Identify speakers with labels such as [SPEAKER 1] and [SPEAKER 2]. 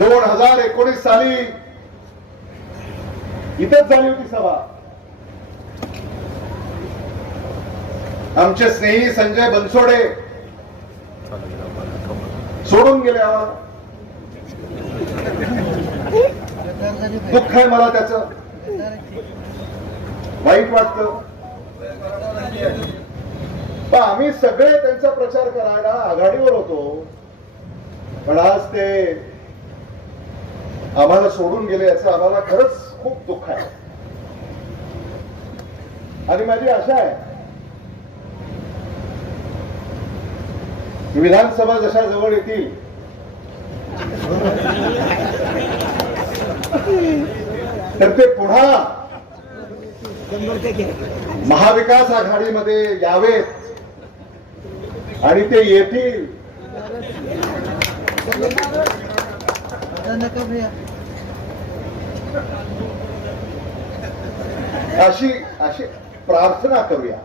[SPEAKER 1] दोन हजार एकोणीस साली इथेच झाली होती सभा आमचे स्नेही संजय बनसोडे सोडून गेले आम्हाला
[SPEAKER 2] दुःख आहे मला त्याच
[SPEAKER 1] वाईट वाटत आम्ही सगळे त्यांचा प्रचार करायला आघाडीवर होतो पण आज ते आम्हाला सोडून गेले याचं आम्हाला खरंच खूप दुःख आहे आणि माझी आशा आहे
[SPEAKER 2] विधानसभा जशा जवळ येतील
[SPEAKER 1] तर ते पुन्हा महाविकास आघाडीमध्ये यावेत आणि ते येतील अशी अशी प्रार्थना करूया